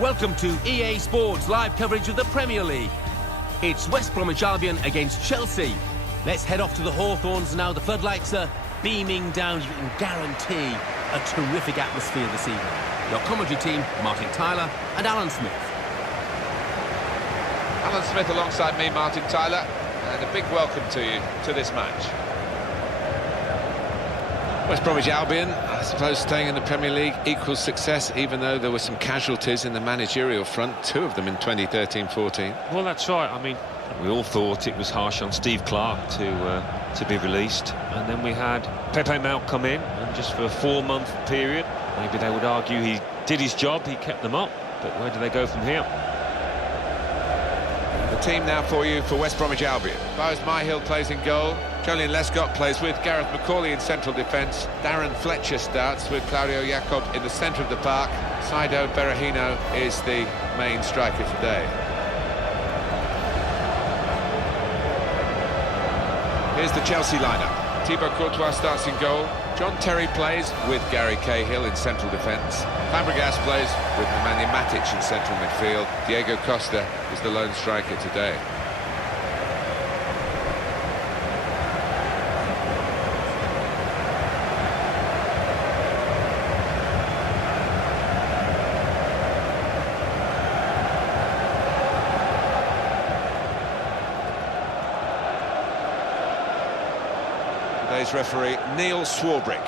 Welcome to EA Sports live coverage of the Premier League. It's West Bromwich Albion against Chelsea. Let's head off to the Hawthorns now. The floodlights are beaming down. You can guarantee a terrific atmosphere this evening. Your commentary team, Martin Tyler and Alan Smith. Alan Smith alongside me, Martin Tyler, and a big welcome to you to this match. West Bromwich Albion, I suppose staying in the Premier League equals success, even though there were some casualties in the managerial front, two of them in 2013-14. Well, that's right. I mean, we all thought it was harsh on Steve Clarke to be released, and then we had Pepe Mount come in, and just for a 4-month period, maybe they would argue he did his job, he kept them up, but where do they go from here? The team now for you for West Bromwich Albion. Bowes Myhill plays in goal. Julian Lescott plays with Gareth McCauley in central defence. Darren Fletcher starts with Claudio Jacob in the centre of the park. Saido Berahino is the main striker today. Here's the Chelsea lineup. Thibaut Courtois starts in goal. John Terry plays with Gary Cahill in central defence. Fabregas plays with Nemanja Matic in central midfield. Diego Costa is the lone striker today. Today's referee, Neil Swarbrick.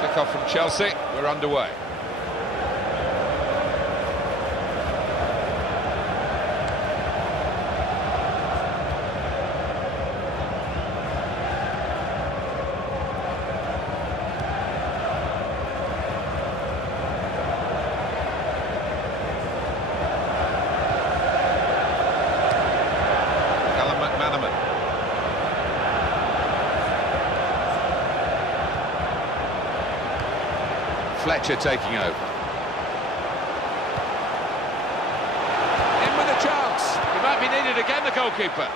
Kick-off from Chelsea, we're underway. Fletcher taking over. In with a chance. He might be needed again, the goalkeeper.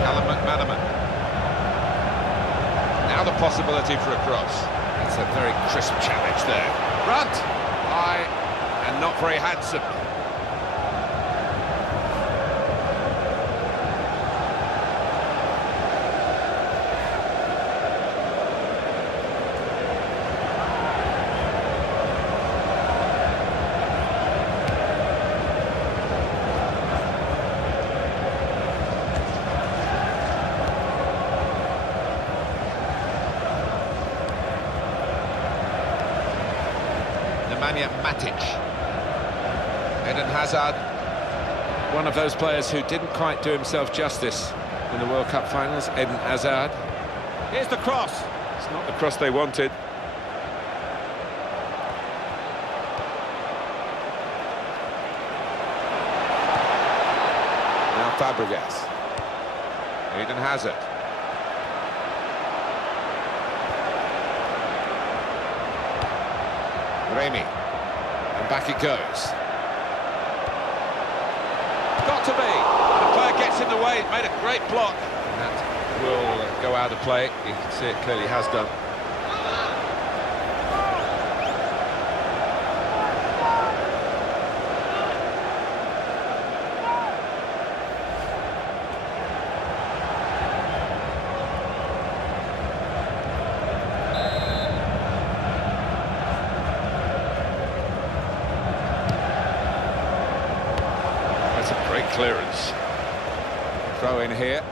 Callum McManaman. Now the possibility for a cross. That's a very crisp challenge there. Brunt. High and not very handsome. Nemanja Matic. Eden Hazard, one of those players who didn't quite do himself justice in the World Cup finals. Eden Hazard. Here's the cross. It's not the cross they wanted. Now Fabregas. Eden Hazard. Remy, and back it goes. Got to be. The player gets in the way, made a great block. And that will go out of play. You can see it clearly has done. Clearance. Throw in here.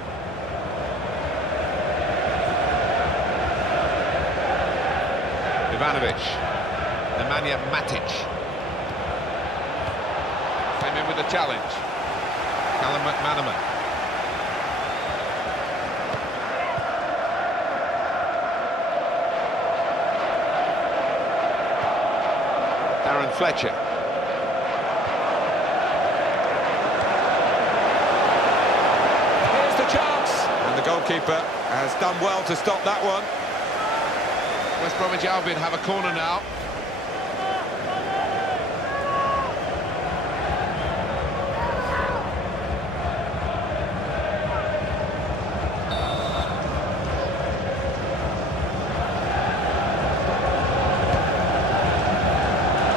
Ivanovic. Nemanja Matic. Came in with a challenge. Callum McManaman. Darren Fletcher. goalkeeper has done well to stop that one. West Bromwich Albion have a corner now.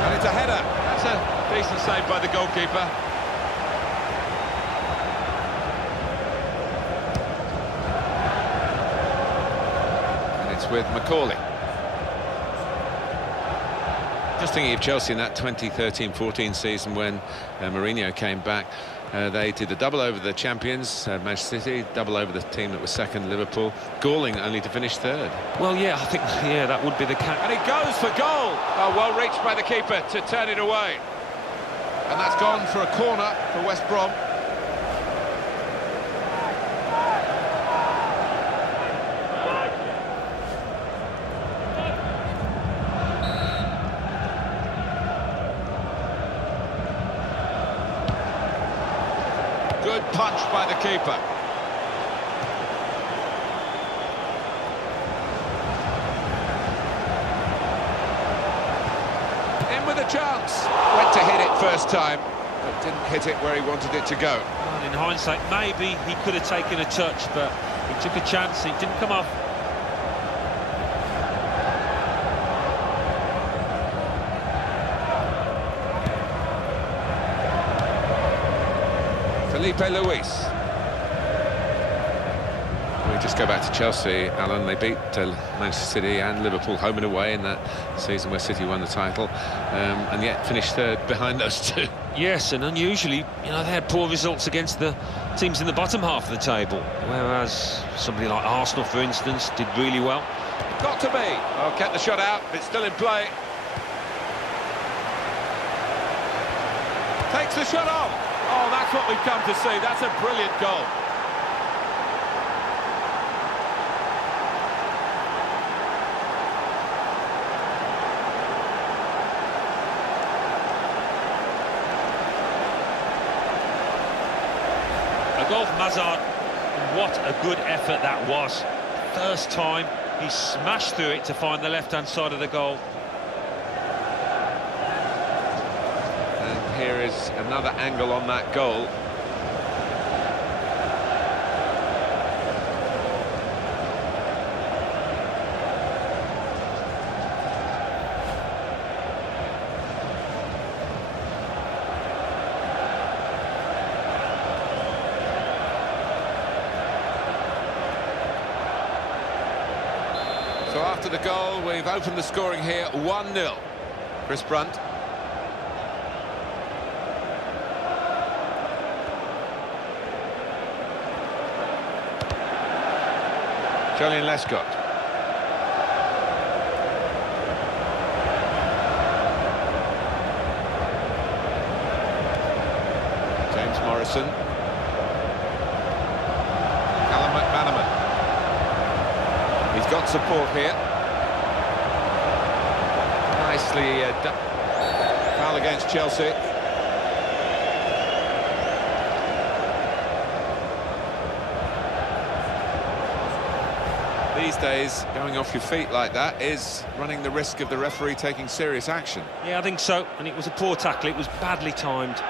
And it's a header. That's a decent save by the goalkeeper. With Macaulay. Just thinking of Chelsea in that 2013-14 season when Mourinho came back, they did the double over the champions, Manchester City, double over the team that was second, Liverpool, galling only to finish third. Well, yeah, I think, that would be the case. And he goes for goal. Oh, well reached by the keeper to turn it away. And that's gone for a corner for West Brom. Good punch by the keeper. In with a chance. Went to hit it first time, but didn't hit it where he wanted it to go. Well, in hindsight, maybe he could have taken a touch, but he took a chance. It didn't come off. Felipe Luis. We just go back to Chelsea, Alan. They beat Manchester City and Liverpool home and away in that season where City won the title, and yet finished third behind those two. Yes, and unusually, they had poor results against the teams in the bottom half of the table, whereas somebody like Arsenal, for instance, did really well. Got to be. Oh, kept the shot out, but it's still in play. Takes the shot off. Oh, that's what we've come to see. That's a brilliant goal. A goal from Hazard. What a good effort that was. First time, he smashed through it to find the left-hand side of the goal. Here is another angle on that goal. So after the goal, we've opened the scoring here, 1-0. Chris Brunt. Julian Lescott. James Morrison. Alan McManaman. He's got support here. Nicely foul against Chelsea. These days, going off your feet like that is running the risk of the referee taking serious action. Yeah, I think so, and it was a poor tackle. It was badly timed.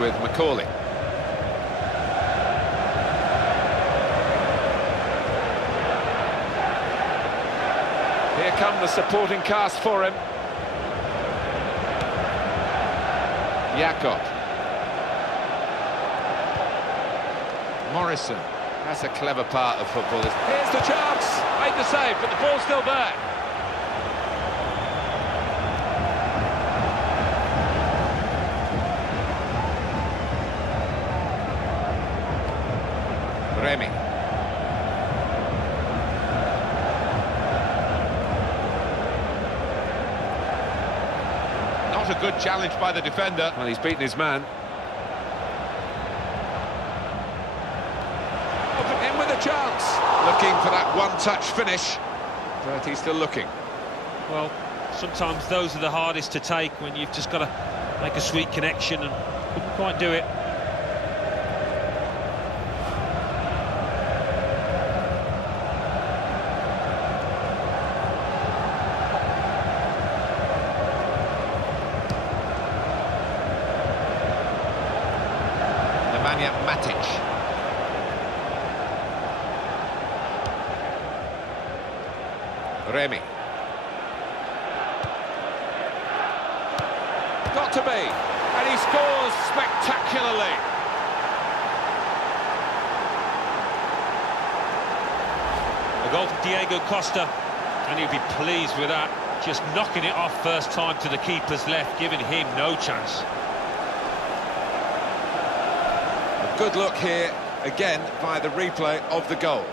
With Macaulay. Here come the supporting cast for him. Jakob. Morrison. That's a clever part of football. Here's the chance. Made the save, but the ball's still there. Remy. Not a good challenge by the defender. Well, he's beaten his man. In with a chance. Looking for that one-touch finish, but he's still looking. Well, sometimes those are the hardest to take, when you've just got to make a sweet connection, and couldn't quite do it. Matic. Remy. Got to be, and he scores spectacularly. A goal from Diego Costa, and he'll be pleased with that. Just knocking it off first time to the keeper's left, giving him no chance. Good look here, again, by the replay of the goal.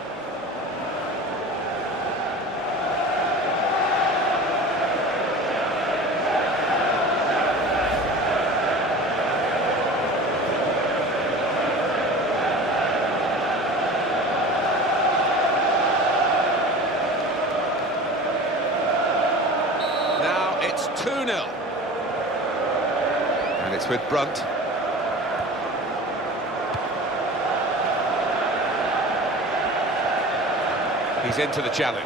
Now it's 2-0. And it's with Brunt. He's into the challenge.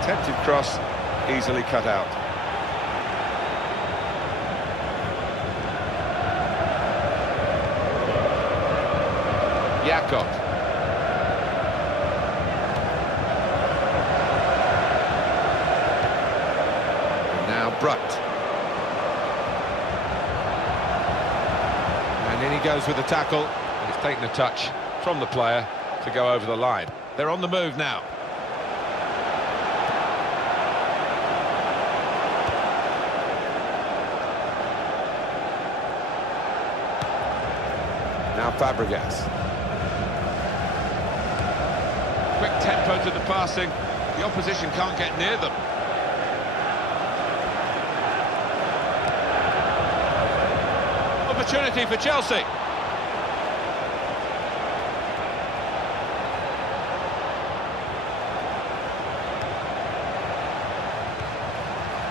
Attempted cross, easily cut out. Jakob. Now Brunt. And in he goes with the tackle. He's taken a touch from the player to go over the line. They're on the move now. Now Fabregas. Quick tempo to the passing. The opposition can't get near them. Opportunity for Chelsea.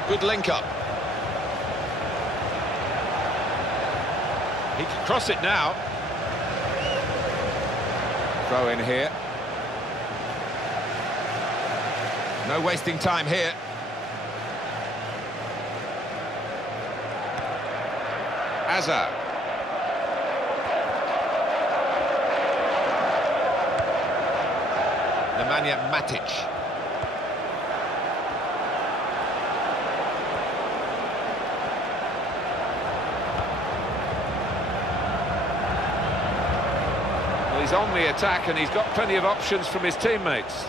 Good link up. He can cross it now. Throw in here. No wasting time here. Hazard. Nemanja Matic. Well, he's on the attack and he's got plenty of options from his teammates.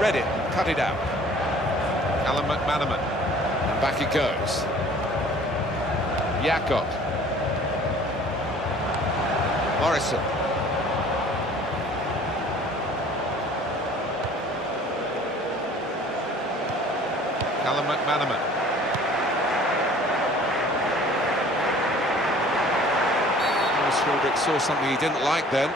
Read it, cut it out. Callum McManaman, and back it goes. Jakob. Morrison. Callum McManaman. Swilbrick saw something he didn't like then.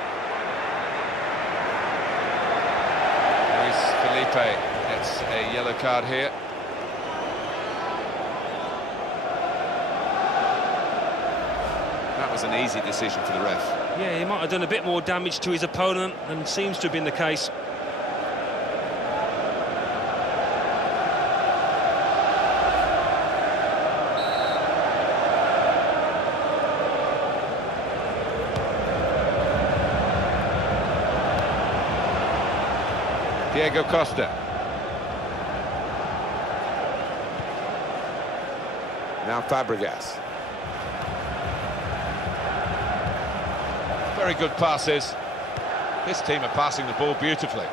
Felipe gets a yellow card here. That was an easy decision for the ref. Yeah, he might have done a bit more damage to his opponent than seems to have been the case. Diego Costa. Now Fabregas. Very good passes. This team are passing the ball beautifully.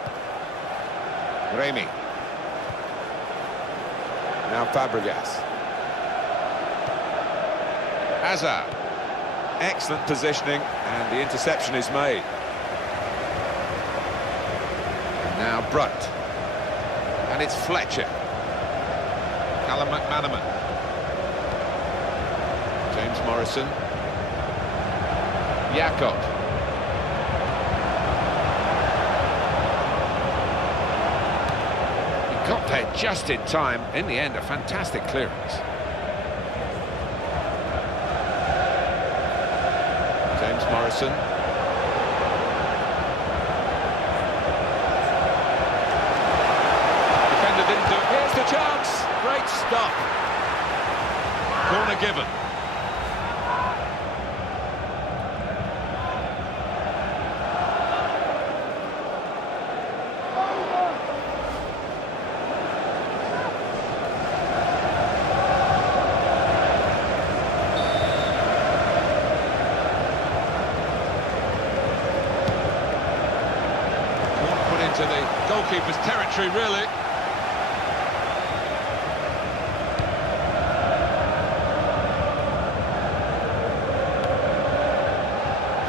Remy. Now Fabregas. Hazard. Excellent positioning, and the interception is made. Now Brunt. And it's Fletcher. Callum McManaman. James Morrison. Jakob. He got there just in time. In the end, a fantastic clearance. James Morrison. Defender didn't do it. Here's the chance. Great stop. Corner given. To the goalkeeper's territory, really.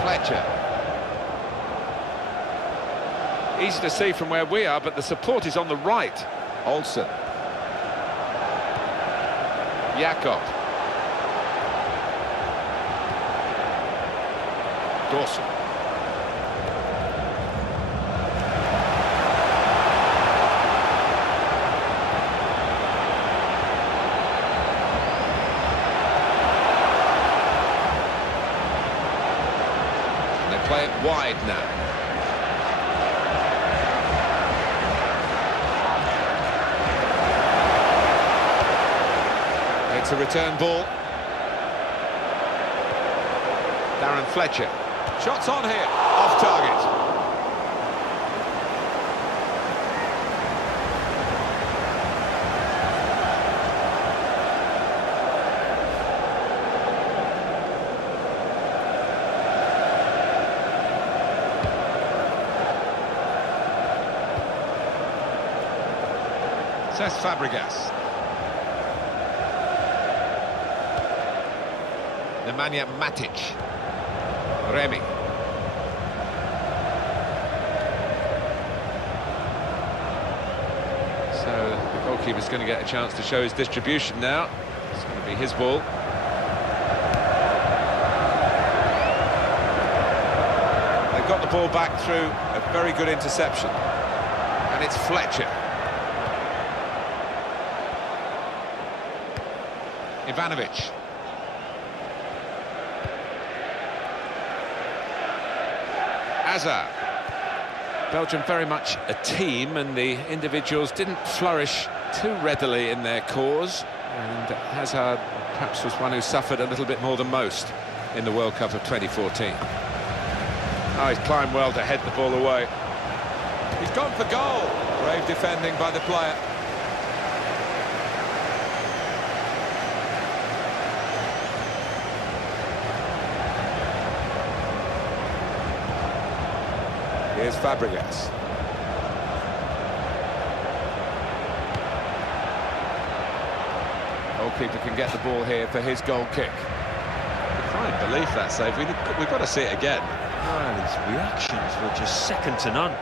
Fletcher. Easy to see from where we are, but the support is on the right. Olsen. Jakob. Dawson. Play it wide now. It's a return ball. Darren Fletcher. Shots on here. Off target. Says Fabregas. Nemanja Matic. Remy. So the goalkeeper's going to get a chance to show his distribution now. It's going to be his ball. They've got the ball back through a very good interception. And it's Fletcher. Ivanovic. Hazard. Belgium very much a team, and the individuals didn't flourish too readily in their cause, and Hazard perhaps was one who suffered a little bit more than most in the World Cup of 2014. Oh, he's climbed well to head the ball away. He's gone for goal. Brave defending by the player. Here's Fabregas. Goalkeeper can get the ball here for his goal kick. I can't believe that save. We've got to see it again. Oh, his reactions were just second to none.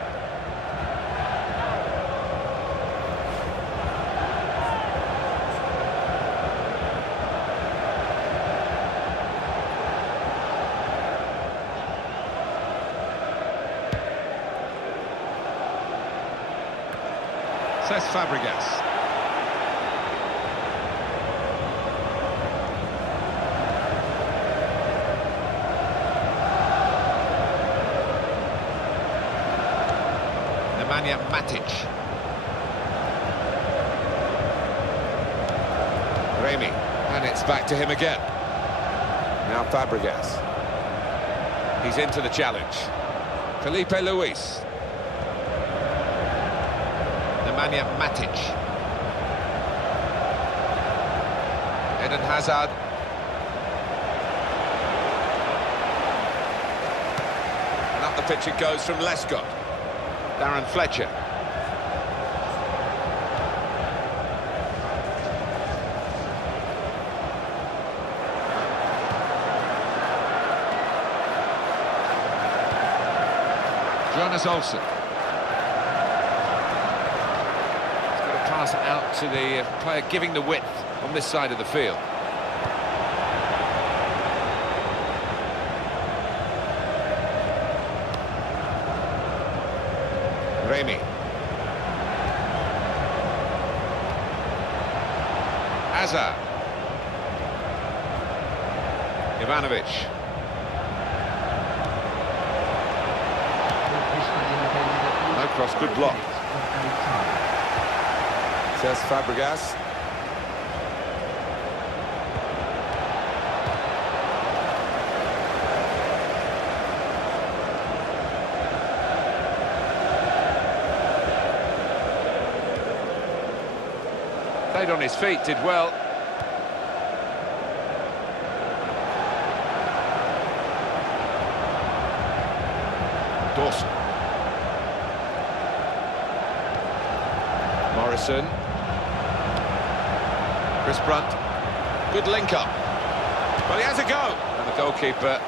Says Fabregas. Nemanja Matic. Remy. And it's back to him again. Now Fabregas. He's into the challenge. Felipe Luis. Nemanja Matic. Eden Hazard. pitch it goes from Lescott. Darren Fletcher. Jonas Olsen. He's got to pass it out to the player giving the width on this side of the field. Remy. Hazard. Ivanovic. No cross, good block. Says Fabregas. Stayed on his feet, did well. Dawson. Morrison. Chris Brunt. Good link up. Well, he has a go. And the goalkeeper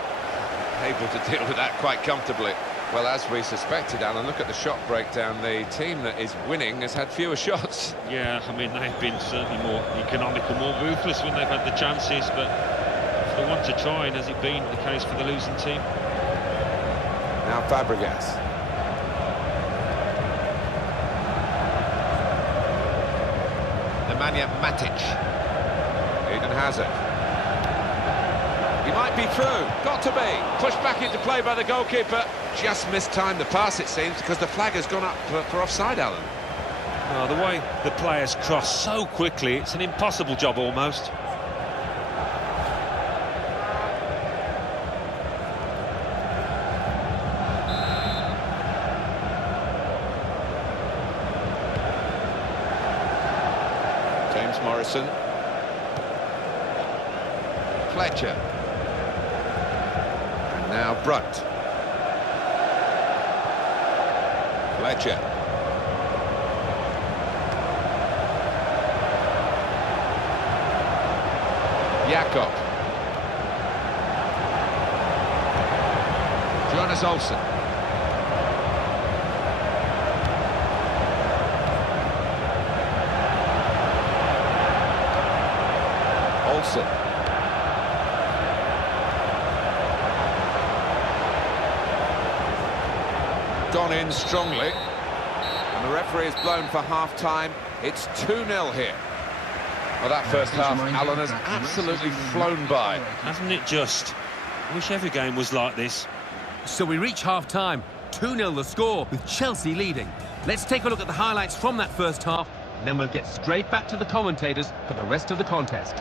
able to deal with that quite comfortably. Well, as we suspected, Alan, look at the shot breakdown. The team that is winning has had fewer shots. Yeah, I mean, they've been certainly more economical, more ruthless when they've had the chances, but if they want to try, and has it been the case for the losing team? Now Fabregas. Nemanja Matic. Eden Hazard. He might be through. Got to be. Pushed back into play by the goalkeeper. Just mistimed the pass, it seems, because the flag has gone up for offside, Alan. Oh, the way the players cross so quickly, it's an impossible job almost. James Morrison. Fletcher. And now Brunt. Fletcher. Jakob. Jonas Olsen. Olsen. Gone in strongly, and the referee has blown for half-time. It's 2-0 here. Well, that first half, Alan, has absolutely flown by. Hasn't it just? I wish every game was like this. So we reach half-time. 2-0 the score, with Chelsea leading. Let's take a look at the highlights from that first half, then we'll get straight back to the commentators for the rest of the contest.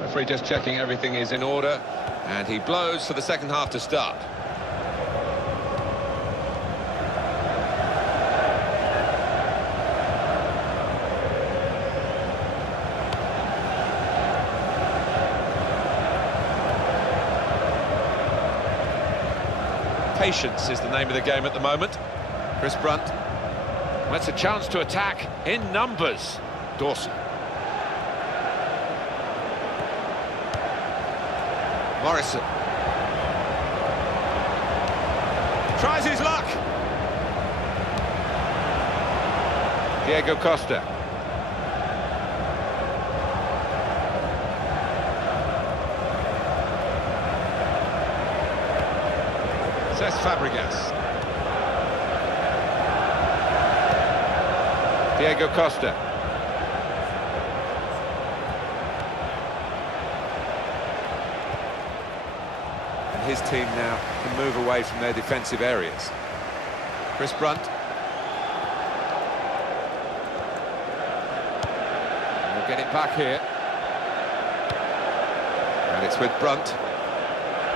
Referee just checking everything is in order, and he blows for the second half to start. Patience is the name of the game at the moment. Chris Brunt. Well, it's a chance to attack in numbers. Dawson. Morrison. Tries his luck. Diego Costa. Cesc Fabregas. Diego Costa. His team now can move away from their defensive areas. Chris Brunt. Get it back here. And it's with Brunt.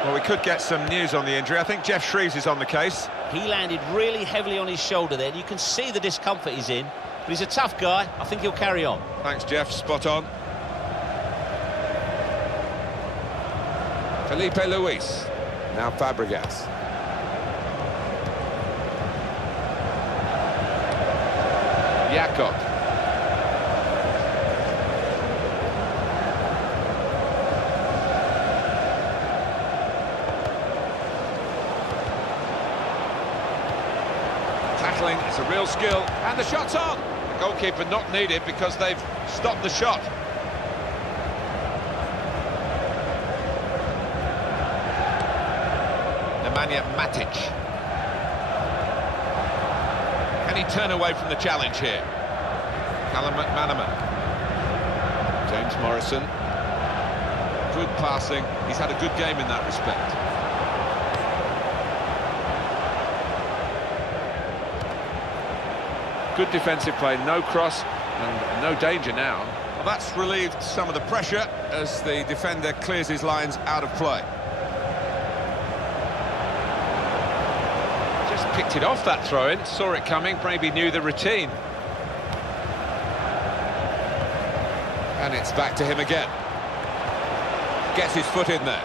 Well, we could get some news on the injury. I think Jeff Shreves is on the case. He landed really heavily on his shoulder there. You can see the discomfort he's in, but he's a tough guy. I think he'll carry on. Thanks, Jeff. Spot on. Felipe Luis. Now Fabregas. Jakob. Tackling is a real skill, and the shot's on. The goalkeeper not needed because they've stopped the shot. Nemanja Matic. Can he turn away from the challenge here? Callum McManaman. James Morrison. Good passing. He's had a good game in that respect. Good defensive play, no cross and no danger now. Well, that's relieved some of the pressure as the defender clears his lines out of play. Just picked it off, that throw-in, saw it coming, maybe knew the routine. And it's back to him again. Gets his foot in there.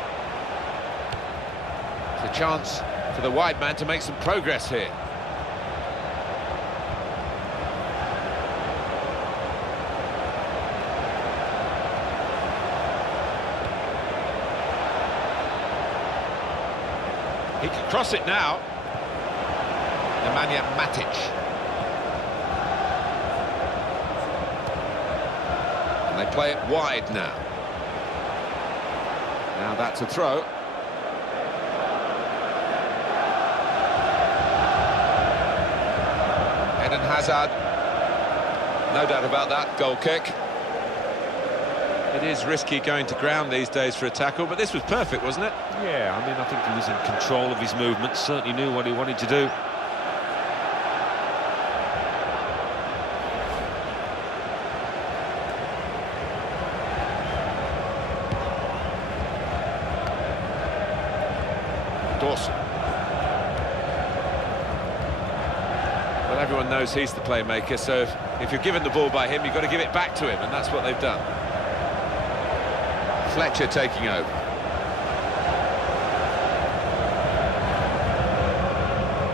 It's a chance for the wide man to make some progress here. He can cross it now. Nemanja Matic. And they play it wide now. Now that's a throw. Eden Hazard. No doubt about that, goal kick. It is risky going to ground these days for a tackle, but this was perfect, wasn't it? Yeah, I mean, I think he was in control of his movement, certainly knew what he wanted to do. Dawson. Well, everyone knows he's the playmaker, so if you're given the ball by him, you've got to give it back to him, and that's what they've done. Fletcher taking over.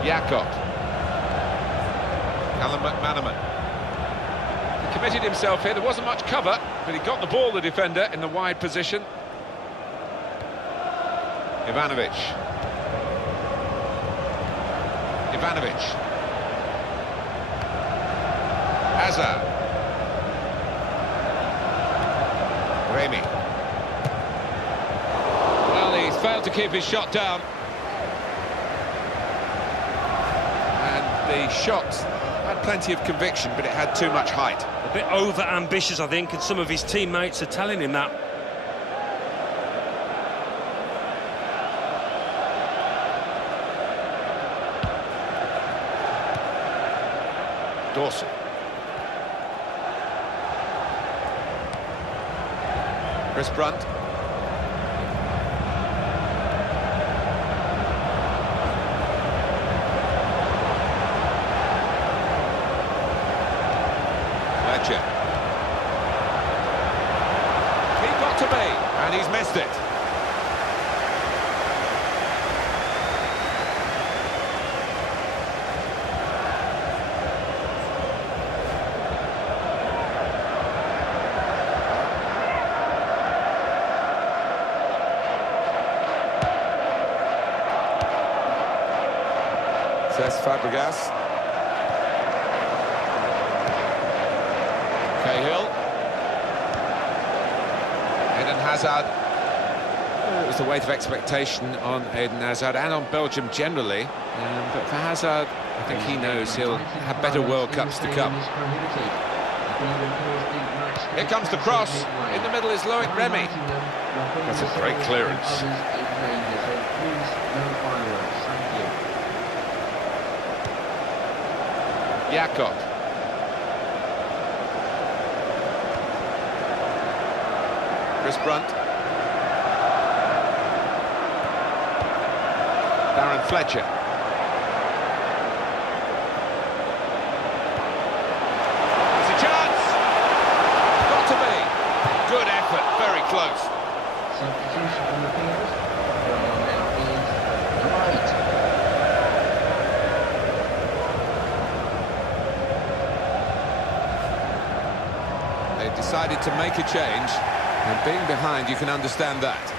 Jakob. Callum McManaman. He committed himself here. There wasn't much cover, but he got the ball, the defender, in the wide position. Ivanovic. Hazard. Remy. Well, he's failed to keep his shot down. And the shot had plenty of conviction, but it had too much height. A bit over-ambitious, I think, and some of his teammates are telling him that. Dawson. Chris Brunt. Fletcher. He got to be, and he's missed it. Says Fabregas. Cahill. Eden Hazard. Oh, it was the weight of expectation on Eden Hazard and on Belgium generally. But for Hazard, I think he knows he'll have better World Cups to come. Here comes the cross. In the middle is Loic Remy. That's a great clearance. Jakob. Chris Brunt. Darren Fletcher. There's a chance! Got to be. Good effort, very close. Substitution from the field. Now is Wright. They decided to make a change, and being behind, you can understand that.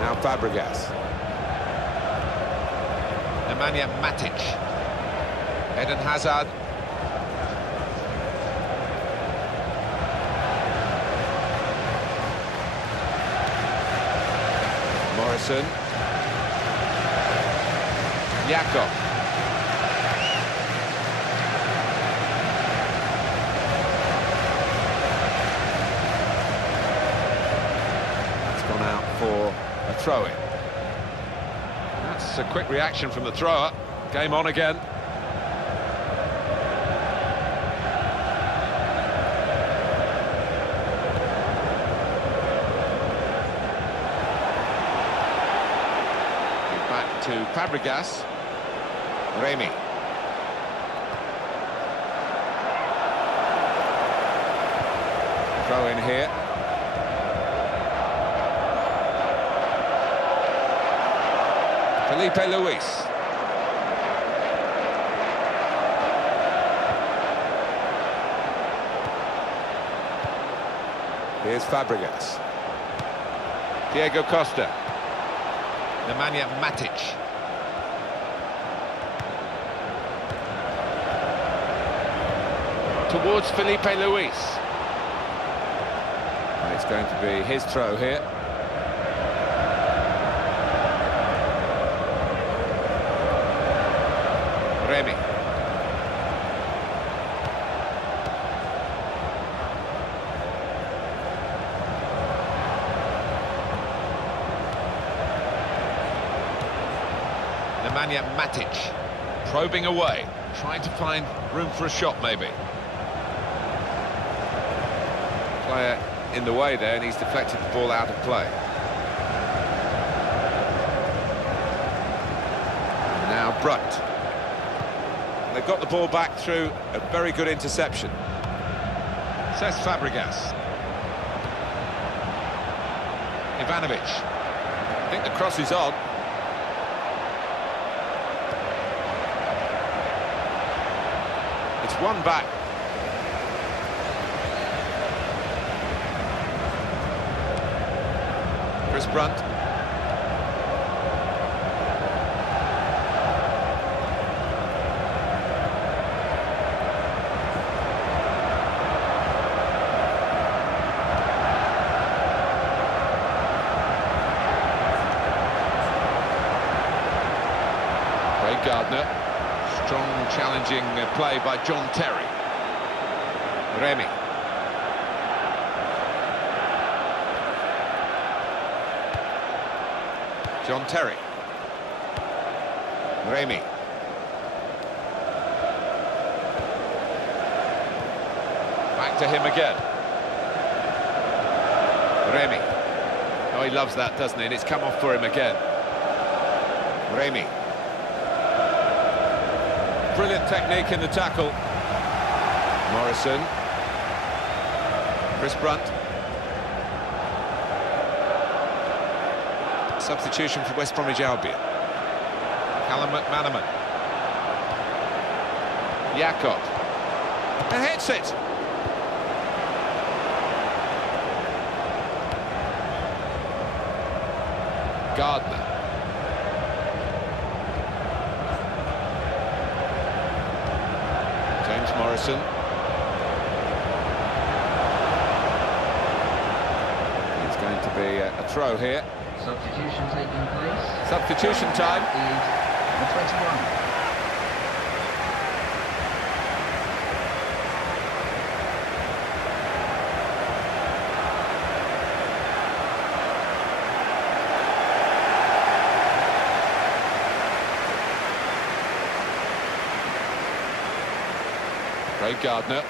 Now Fabregas. Nemanja Matic. Eden Hazard. Morrison. Jakob. It's gone out for a throw-in. That's a quick reaction from the thrower. Game on again. Back to Fabregas. Remy. Throw in here. Felipe Luis. Here's Fabregas. Diego Costa. Nemanja Matic. Towards Felipe Luis. And it's going to be his throw here. Remy. Nemanja Matic, probing away, trying to find room for a shot maybe. Player in the way there, and he's deflected the ball out of play. And now Brunt. They've got the ball back through a very good interception. Says Fabregas. Ivanovic. I think the cross is on. It's one back. Chris Brunt. Gardner. Strong challenging play by John Terry. Remy. John Terry. Remy. Back to him again. Remy. Oh, he loves that, doesn't he? And it's come off for him again. Remy. Brilliant technique in the tackle. Morrison. Chris Brunt. Substitution for West Bromwich Albion. Callum McManaman. Jakob. And hits it. Gardner. Morrison. It's going to be a throw here. Substitution taking place. Substitution time. Number 21. Craig Gardner.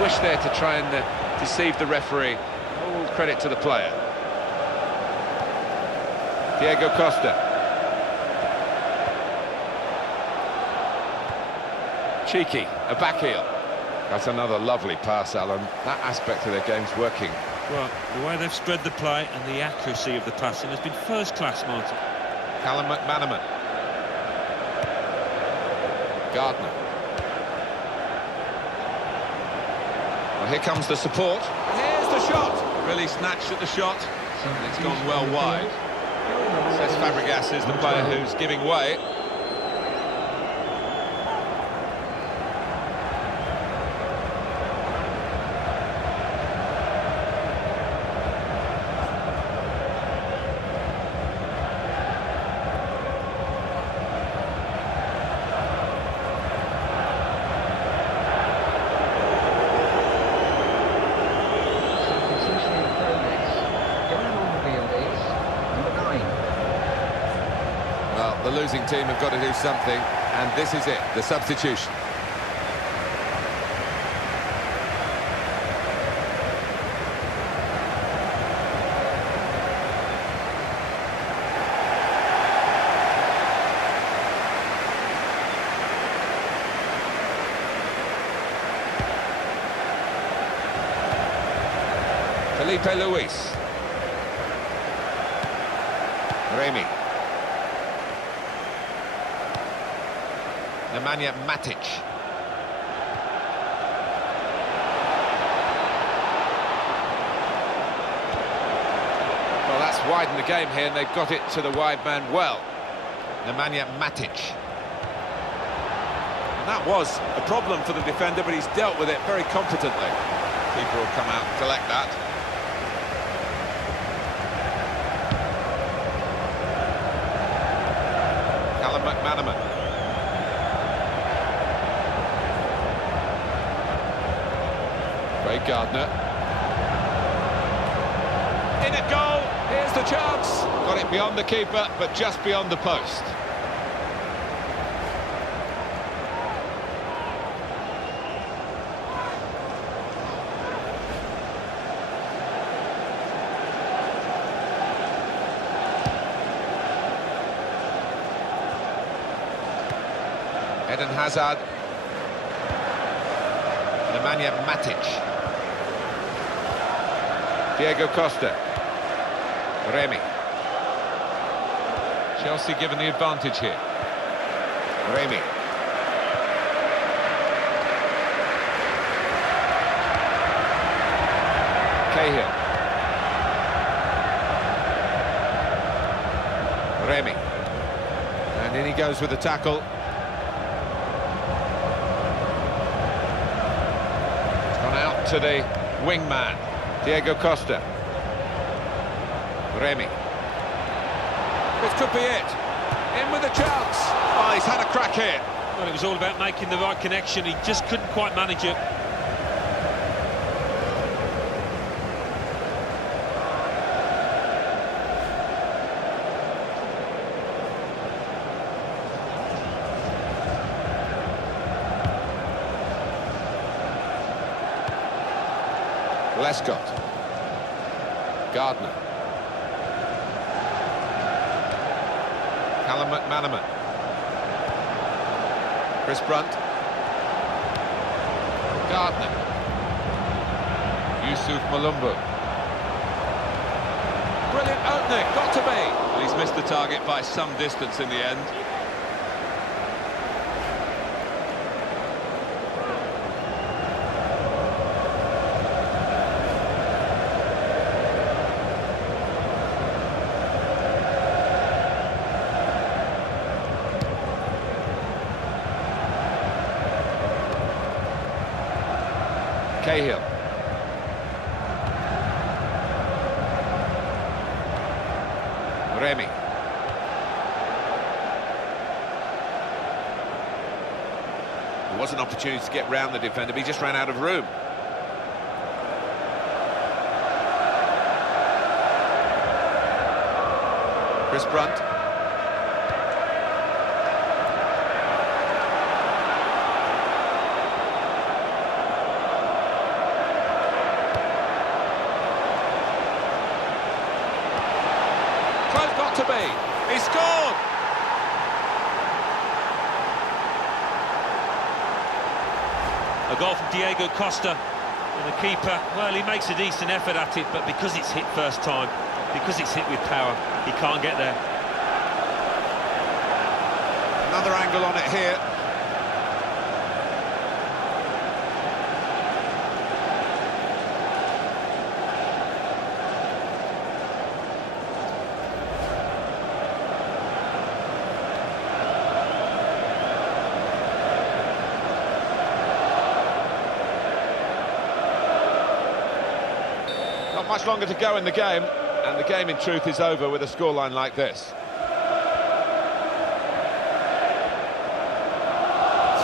Wish there to try and deceive the referee. All credit to the player. Diego Costa. Cheeky, a back heel. That's another lovely pass, Alan. That aspect of their game's working. Well, the way they've spread the play and the accuracy of the passing has been first class, Martin. Callum McManaman. Gardner. Well, here comes the support. Here's the shot. Really snatched at the shot. And it's gone well wide. Says Fabregas is the player who's giving way. The losing team have got to do something, and this is it, the substitution. Felipe Luis. Remy. Nemanja Matic. Well, that's widened the game here, and they've got it to the wide man well. Nemanja Matic. And that was a problem for the defender, but he's dealt with it very competently. Keeper will come out and collect that. Callum McManaman. Craig Gardner. In at goal, here's the chance. Got it beyond the keeper, but just beyond the post. Eden Hazard. Nemanja Matic. Diego Costa. Remy. Chelsea given the advantage here. Remy. Cahill. Remy. And in he goes with the tackle. It's gone out to the wingman. Diego Costa. Remy. This could be it. In with a chance. Oh, he's had a crack here. Well, it was all about making the right connection. He just couldn't quite manage it. Lescott. Gardner. Callum McManaman. Chris Brunt. Gardner. Yusuf Malumbu. Brilliant opening, got to be. Well, he's missed the target by some distance in the end. Cahill. Remy. There was an opportunity to get round the defender, but he just ran out of room. Chris Brunt. Close not to be. He scored! A goal from Diego Costa, and the keeper, well, he makes a decent effort at it, but because it's hit first time, because it's hit with power, he can't get there. Another angle on it here. Not much longer to go in the game, and the game in truth is over with a scoreline like this.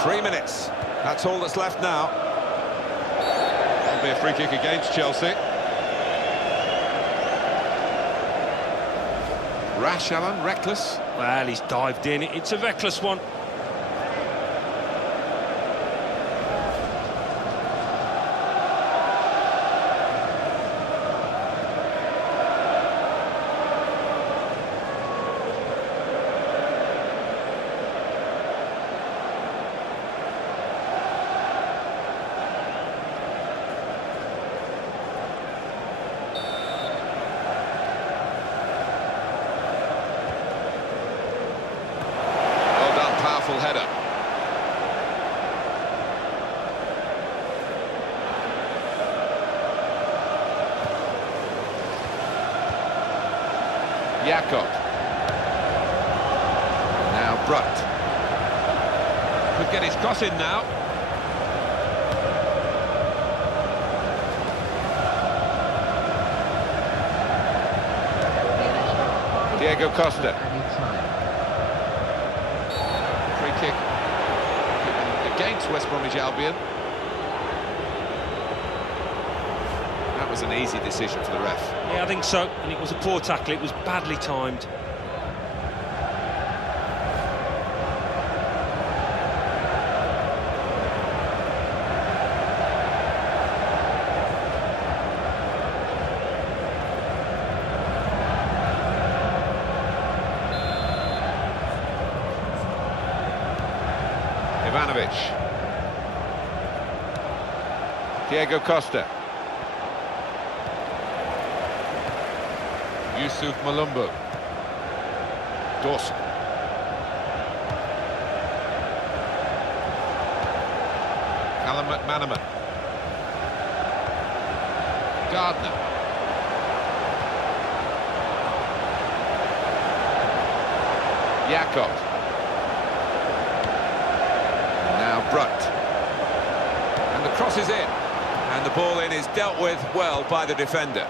3 minutes, that's all that's left now. That'll be a free kick against Chelsea. Rash, Alan, reckless. Well, he's dived in, it's a reckless one. Powerful header. Jakob. Now Brunt. Could get his cross in now. Diego Costa. Free kick against West Bromwich Albion. That was an easy decision for the ref. Yeah, I think so, and it was a poor tackle, it was badly timed. Ivanovic. Diego Costa. Yusuf Malumbu. Dawson. Callum McManaman. Gardner. Jakob. Now Brunt. And the cross is in. And the ball in is dealt with well by the defender.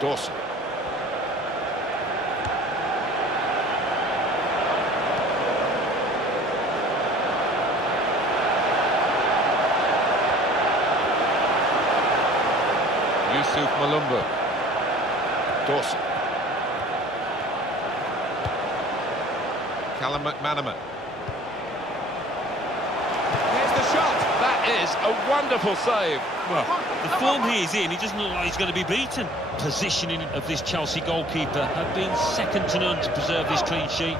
Dawson. Yusuf Malumbu. Dawson. Callum McManaman. Here's the shot. That is a wonderful save. Well, the form he is in, he doesn't look like he's going to be beaten. Positioning of this Chelsea goalkeeper have been second to none to preserve this clean sheet.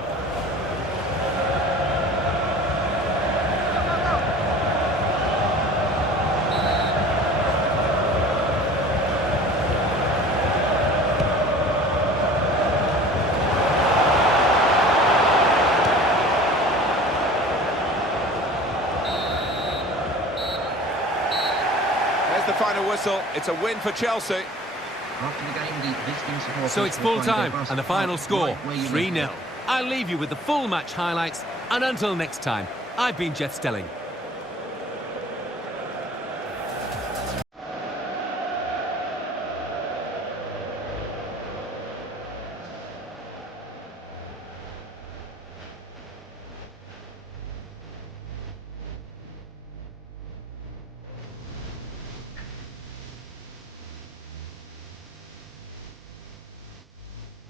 There's the final whistle. It's a win for Chelsea. After the game, the visiting supporters So it's will full find their time bus and the final parked score right where you left 3-0. it. I'll leave you with the full match highlights, and until next time, I've been Jeff Stelling.